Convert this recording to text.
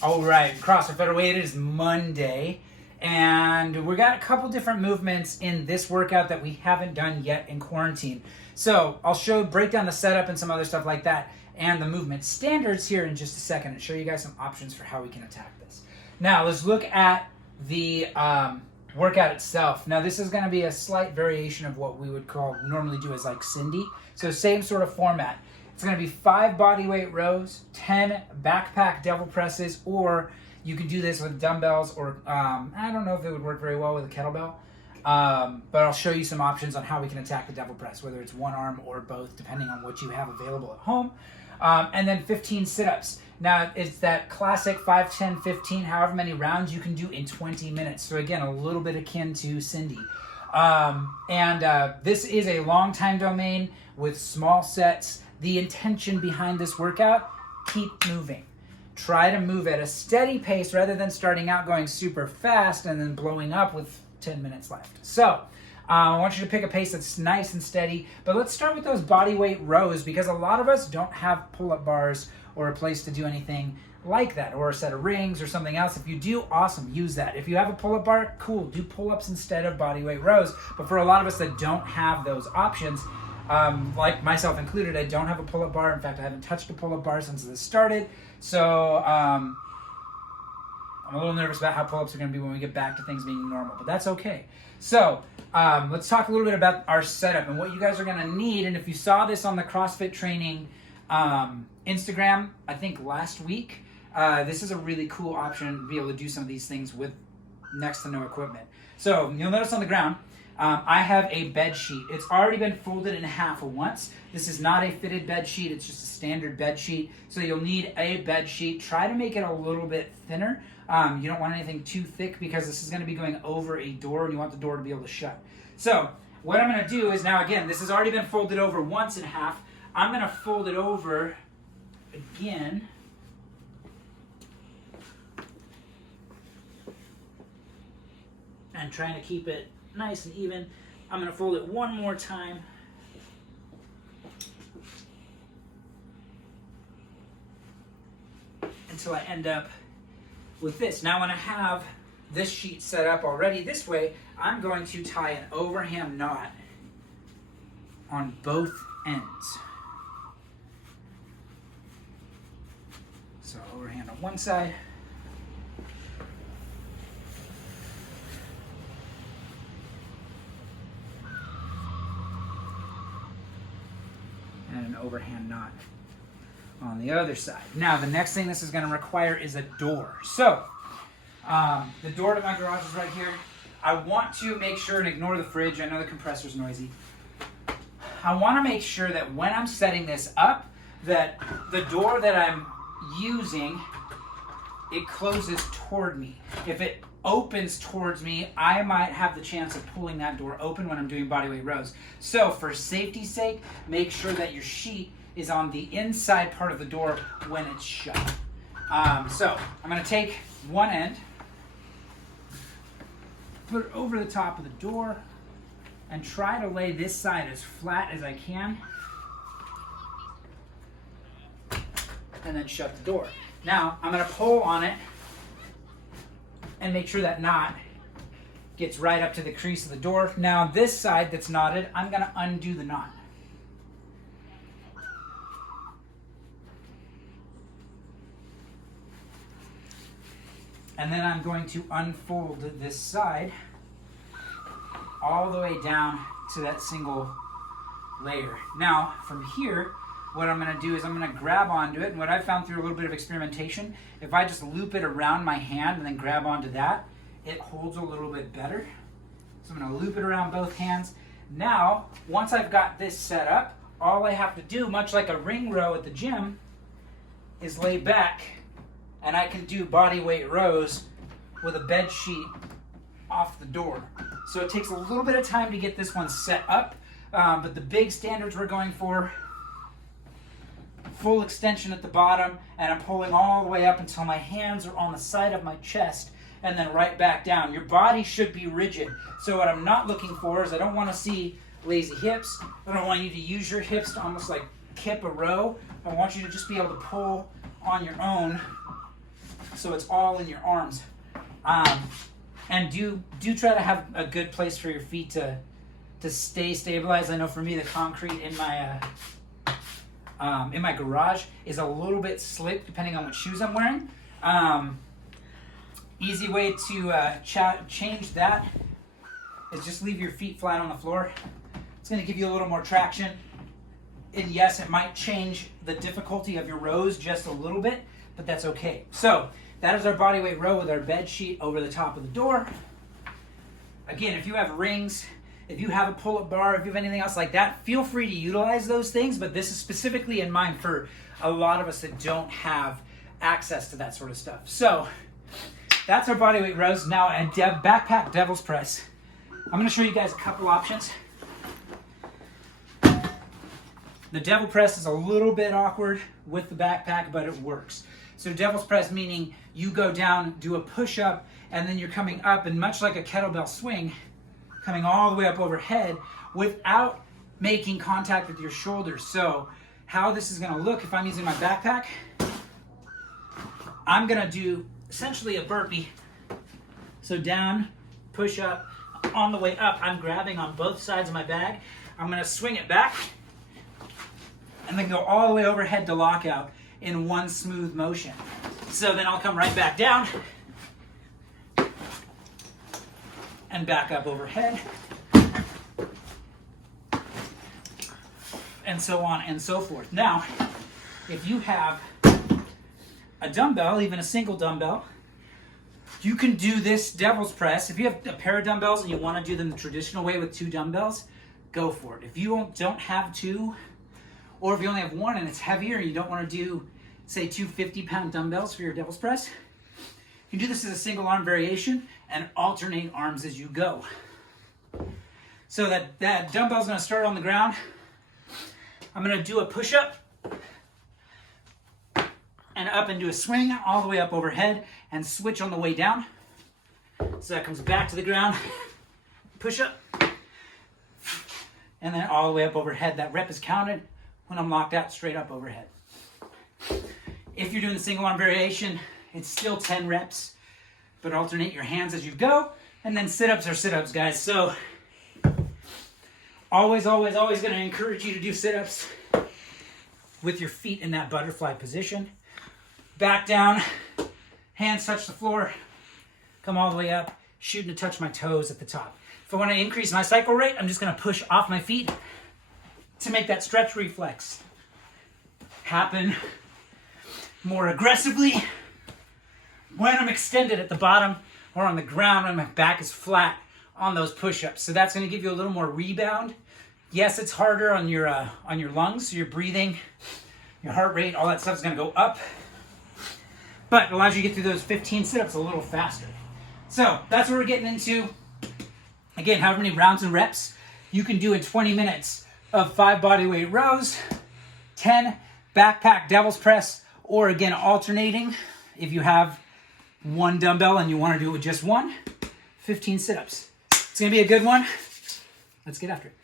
All right, CrossFit Federal, it is Monday, and we got a couple different movements in this workout that we haven't done yet in quarantine. So I'll break down the setup and some other stuff like that, and the movement standards here in just a second, and show you guys some options for how we can attack this. Now let's look at the workout itself. Now this is going to be a slight variation of what we would normally do as like Cindy. So same sort of format. It's going to be 5 bodyweight rows, 10 backpack devil presses, or you can do this with dumbbells, or I don't know if it would work very well with a kettlebell, but I'll show you some options on how we can attack the devil press, whether it's one arm or both, depending on what you have available at home. And then 15 sit-ups. Now, it's that classic 5, 10, 15, however many rounds you can do in 20 minutes. So again, a little bit akin to Cindy. This is a long time domain with small sets. The intention behind this workout, keep moving. Try to move at a steady pace rather than starting out going super fast and then blowing up with 10 minutes left. So I want you to pick a pace that's nice and steady, but let's start with those bodyweight rows, because a lot of us don't have pull-up bars or a place to do anything like that, or a set of rings or something else. If you do, awesome, use that. If you have a pull-up bar, cool, do pull-ups instead of bodyweight rows. But for a lot of us that don't have those options, like myself included, I don't have a pull-up bar. In fact, I haven't touched a pull-up bar since this started. So I'm a little nervous about how pull-ups are going to be when we get back to things being normal, but that's okay. So let's talk a little bit about our setup and what you guys are going to need. And if you saw this on the CrossFit Training Instagram, I think last week, this is a really cool option to be able to do some of these things with next to no equipment. So you'll notice on the ground, I have a bed sheet. It's already been folded in half once. This is not a fitted bed sheet, it's just a standard bed sheet. So you'll need a bed sheet. Try to make it a little bit thinner. You don't want anything too thick, because this is going to be going over a door and you want the door to be able to shut. So what I'm going to do is, now again, this has already been folded over once in half. I'm going to fold it over again. And trying to keep it nice and even. I'm going to fold it one more time. Until I end up with this. Now when I have this sheet set up already this way, I'm going to tie an overhand knot on both ends. So overhand on one side, and an overhand knot on the other side. Now, the next thing this is going to require is a door. So, the door to my garage is right here. I want to make sure, and ignore the fridge, I know the compressor's noisy. I want to make sure that when I'm setting this up, that the door that I'm using, it closes toward me. If it opens towards me, I might have the chance of pulling that door open when I'm doing bodyweight rows. So for safety's sake, make sure that your sheet is on the inside part of the door when it's shut. So I'm going to take one end, put it over the top of the door, and try to lay this side as flat as I can, and then shut the door. Now I'm going to pull on it and make sure that knot gets right up to the crease of the door. Now this side that's knotted, I'm going to undo the knot. And then I'm going to unfold this side all the way down to that single layer. Now, from here, what I'm going to do is I'm going to grab onto it. And what I found through a little bit of experimentation, if I just loop it around my hand and then grab onto that, it holds a little bit better. So I'm going to loop it around both hands. Now, once I've got this set up, all I have to do, much like a ring row at the gym, is lay back, and I can do body weight rows with a bed sheet off the door. So it takes a little bit of time to get this one set up, but the big standards we're going for, full extension at the bottom, and I'm pulling all the way up until my hands are on the side of my chest, and then right back down. Your body should be rigid. So what I'm not looking for is, I don't want to see lazy hips. I don't want you to use your hips to almost like kip a row. I want you to just be able to pull on your own so it's all in your arms. And do try to have a good place for your feet to stay stabilized. I know for me, the concrete in my garage is a little bit slick depending on what shoes I'm wearing. Easy way to change that is just leave your feet flat on the floor. It's going to give you a little more traction. And yes, it might change the difficulty of your rows just a little bit, but that's okay. So that is our bodyweight row with our bed sheet over the top of the door. Again, if you have rings, if you have a pull-up bar, if you have anything else like that, feel free to utilize those things, but this is specifically in mind for a lot of us that don't have access to that sort of stuff. So that's our bodyweight rows. Now a backpack devil's press. I'm going to show you guys a couple options. The devil press is a little bit awkward with the backpack, but it works. So devil's press meaning you go down, do a push-up, and then you're coming up, and much like a kettlebell swing, coming all the way up overhead without making contact with your shoulders. So how this is going to look if I'm using my backpack, I'm going to do essentially a burpee. So down, push up, on the way up, I'm grabbing on both sides of my bag. I'm going to swing it back and then go all the way overhead to lockout in one smooth motion. So then I'll come right back down and back up overhead, and so on and so forth. Now, if you have a dumbbell, even a single dumbbell, you can do this devil's press. If you have a pair of dumbbells and you want to do them the traditional way with 2 dumbbells, go for it. If you don't have 2, or if you only have 1 and it's heavier and you don't want to do, say, 2 50-pound dumbbells for your devil's press, you can do this as a single arm variation and alternate arms as you go. So that dumbbell's going to start on the ground. I'm going to do a push-up and up and do a swing all the way up overhead and switch on the way down. So that comes back to the ground, push-up, and then all the way up overhead. That rep is counted when I'm locked out straight up overhead. If you're doing the single arm variation, it's still 10 reps, but alternate your hands as you go. And then sit-ups are sit-ups, guys. So always going to encourage you to do sit-ups with your feet in that butterfly position. Back down, hands touch the floor, come all the way up, shooting to touch my toes at the top. If I want to increase my cycle rate, I'm just going to push off my feet to make that stretch reflex happen more aggressively when I'm extended at the bottom or on the ground when my back is flat on those push-ups. So that's going to give you a little more rebound. Yes, it's harder on your lungs, so your breathing, your heart rate, all that stuff is going to go up. But it allows you to get through those 15 sit-ups a little faster. So that's what we're getting into. Again, however many rounds and reps you can do in 20 minutes of 5 bodyweight rows, 10 backpack devil's press, or again, alternating. If you have 1 dumbbell and you want to do it with just 1, 15 sit-ups. It's going to be a good one. Let's get after it.